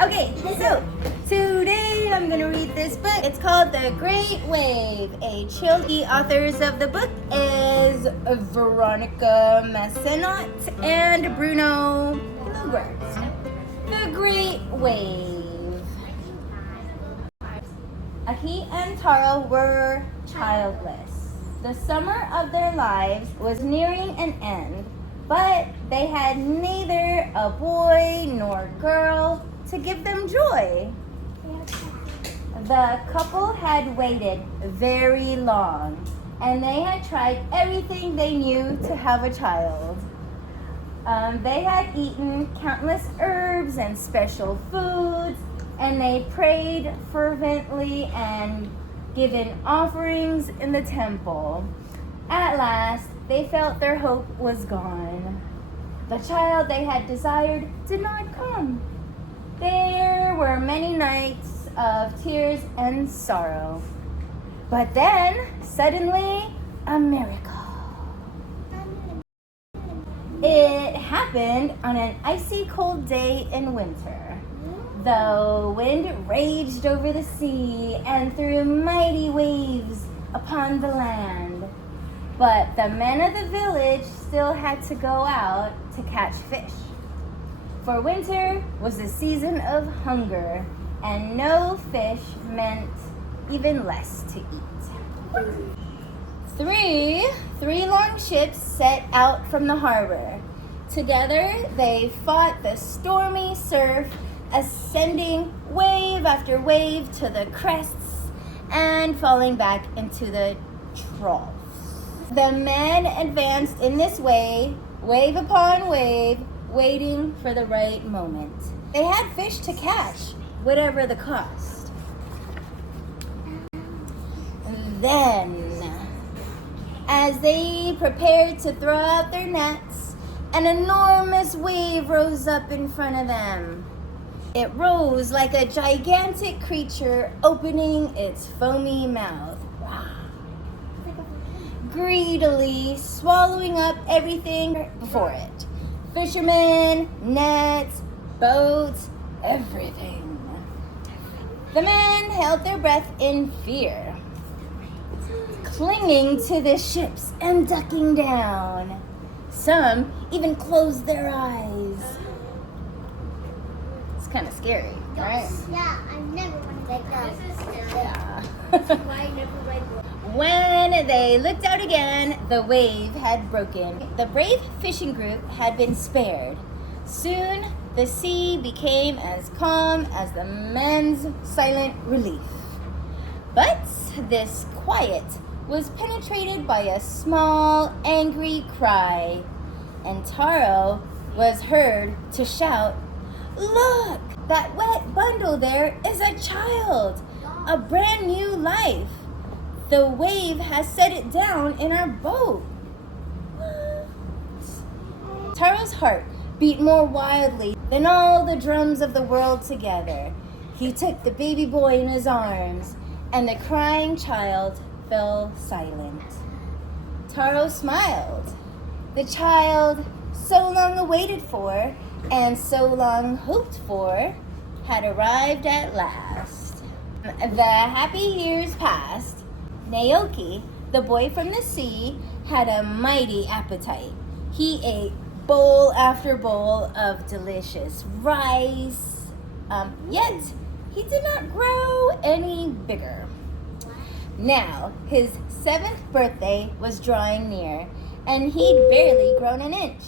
Okay, so today I'm gonna read this book. It's called The Great Wave. The authors of the book is Veronica Massenot and Bruno Bluebird. The Great Wave. Aki and Taro were childless. The summer of their lives was nearing an end, but they had neither a boy nor girl to give them joy. The couple had waited very long, and they had tried everything they knew to have a child. They had eaten countless herbs and special foods, and they prayed fervently and given offerings in the temple. At last, they felt their hope was gone. The child they had desired did not come. There were many nights of tears and sorrow. But then, suddenly, a miracle. It happened on an icy cold day in winter. The wind raged over the sea and threw mighty waves upon the land. But the men of the village still had to go out to catch fish. For winter was a season of hunger, and no fish meant even less to eat. Three long ships set out from the harbor. Together they fought the stormy surf, ascending wave after wave to the crests and falling back into the troughs. The men advanced in this way, wave upon wave, waiting for the right moment. They had fish to catch, whatever the cost. Then, as they prepared to throw out their nets, an enormous wave rose up in front of them. It rose like a gigantic creature opening its foamy mouth. Greedily swallowing up everything before it. Fishermen, nets, boats, everything. The men held their breath in fear, clinging to the ships and ducking down. Some even closed their eyes. It's kind of scary, right? Yeah, I never want to let go. This is scary. Yeah. Why I never let go? When they looked out again, the wave had broken. The brave fishing group had been spared. Soon, the sea became as calm as the men's silent relief. But this quiet was penetrated by a small, angry cry, and Taro was heard to shout, "Look, that wet bundle there is a child, a brand new life. The wave has set it down in our boat." Taro's heart beat more wildly than all the drums of the world together. He took the baby boy in his arms, and the crying child fell silent. Taro smiled. The child, so long awaited for and so long hoped for, had arrived at last. The happy years passed. Naoki, the boy from the sea, had a mighty appetite. He ate bowl after bowl of delicious rice, yet he did not grow any bigger. Now, his 7th birthday was drawing near, and he'd barely grown an inch.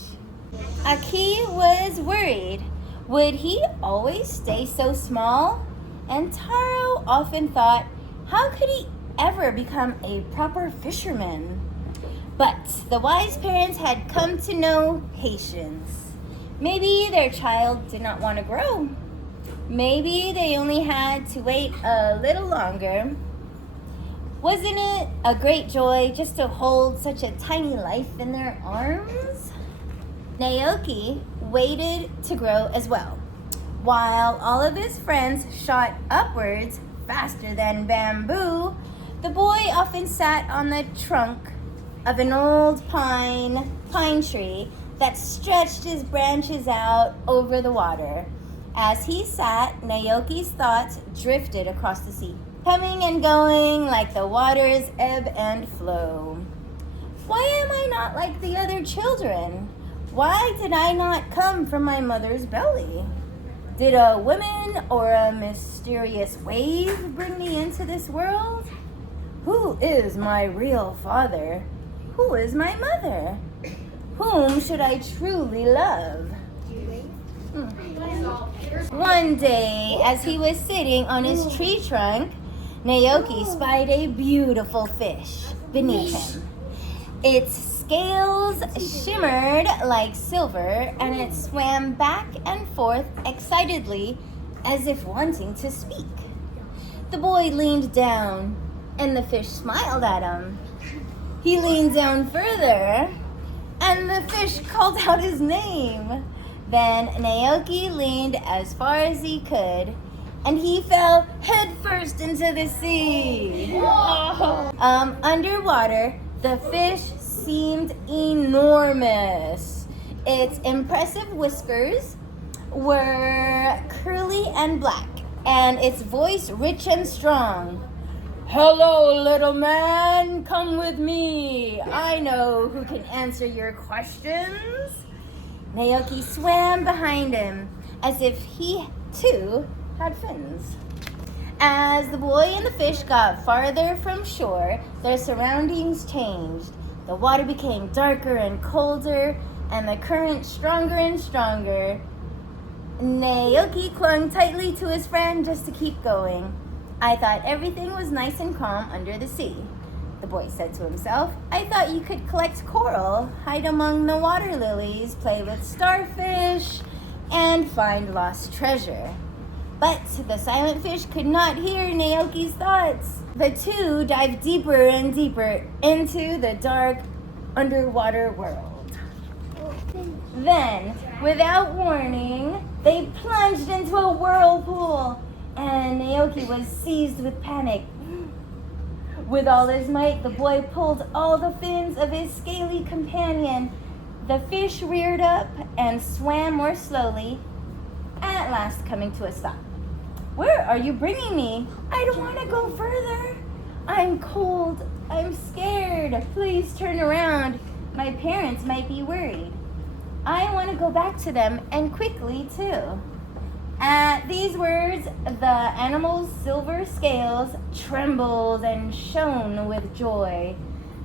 Aki was worried. Would he always stay so small? And Taro often thought, how could he ever become a proper fisherman? But the wise parents had come to know patience. Maybe their child did not want to grow. Maybe they only had to wait a little longer. Wasn't it a great joy just to hold such a tiny life in their arms? Naoki waited to grow as well. While all of his friends shot upwards faster than bamboo, the boy often sat on the trunk of an old pine tree that stretched his branches out over the water. As he sat, Naoki's thoughts drifted across the sea, coming and going like the water's ebb and flow. Why am I not like the other children? Why did I not come from my mother's belly? Did a woman or a mysterious wave bring me into this world? Who is my real father? Who is my mother? Whom should I truly love? One day, as he was sitting on his tree trunk, Naoki spied a beautiful fish beneath him. Its scales shimmered like silver, and it swam back and forth excitedly as if wanting to speak. The boy leaned down, and the fish smiled at him. He leaned down further, and the fish called out his name. Then Naoki leaned as far as he could, and he fell headfirst into the sea. Underwater, the fish seemed enormous. Its impressive whiskers were curly and black, and its voice rich and strong. "Hello, little man, come with me. I know who can answer your questions." Naoki swam behind him as if he, too, had fins. As the boy and the fish got farther from shore, their surroundings changed. The water became darker and colder, and the current stronger and stronger. Naoki clung tightly to his friend just to keep going. "I thought everything was nice and calm under the sea," the boy said to himself. "I thought you could collect coral, hide among the water lilies, play with starfish, and find lost treasure." But the silent fish could not hear Naoki's thoughts. The two dived deeper and deeper into the dark underwater world. Then, without warning, they plunged into a whirlpool, and Naoki was seized with panic. With all his might, the boy pulled all the fins of his scaly companion. The fish reared up and swam more slowly, at last coming to a stop. "Where are you bringing me? I don't want to go further. I'm cold. I'm scared. Please turn around. My parents might be worried. I want to go back to them, and quickly, too." At these words, the animal's silver scales trembled and shone with joy.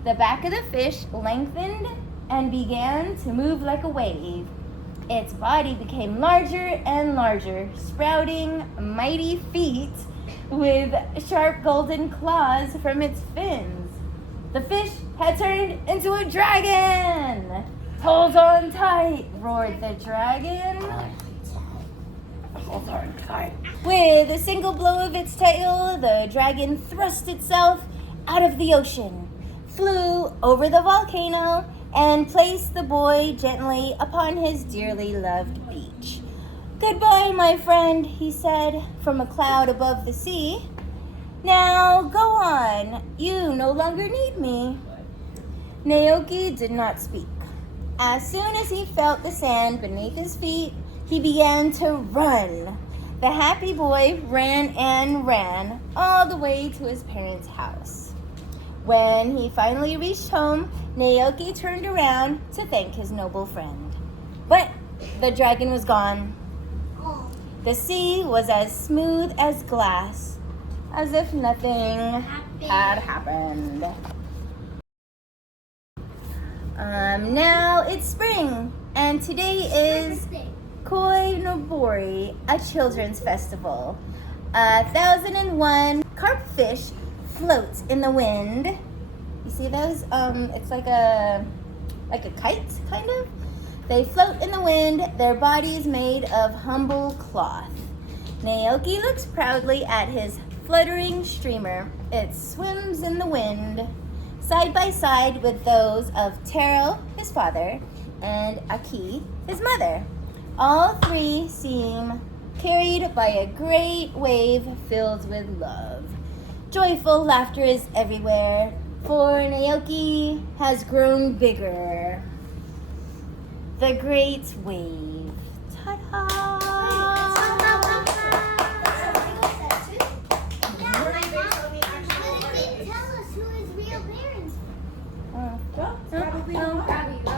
The back of the fish lengthened and began to move like a wave. Its body became larger and larger, sprouting mighty feet with sharp golden claws from its fins. The fish had turned into a dragon! "Hold on tight," roared the dragon. "Hold on tight." With a single blow of its tail, the dragon thrust itself out of the ocean, flew over the volcano, and placed the boy gently upon his dearly loved beach. "Goodbye, my friend," he said from a cloud above the sea. "Now go on. You no longer need me." Naoki did not speak. As soon as he felt the sand beneath his feet, he began to run. The happy boy ran and ran all the way to his parents' house. When he finally reached home, Naoki turned around to thank his noble friend. But the dragon was gone. The sea was as smooth as glass, as if nothing had happened. Now it's spring, and today is Koi Nobori, a children's festival. 1,001 carpfish float in the wind. You see those? It's like a kite, kind of. They float in the wind, their bodies made of humble cloth. Naoki looks proudly at his fluttering streamer. It swims in the wind, side by side with those of Taro, his father, and Aki, his mother. All three seem carried by a great wave filled with love. Joyful laughter is everywhere, for Naoki has grown bigger. The great wave. Ta-da! parents. Well, it's probably a lot.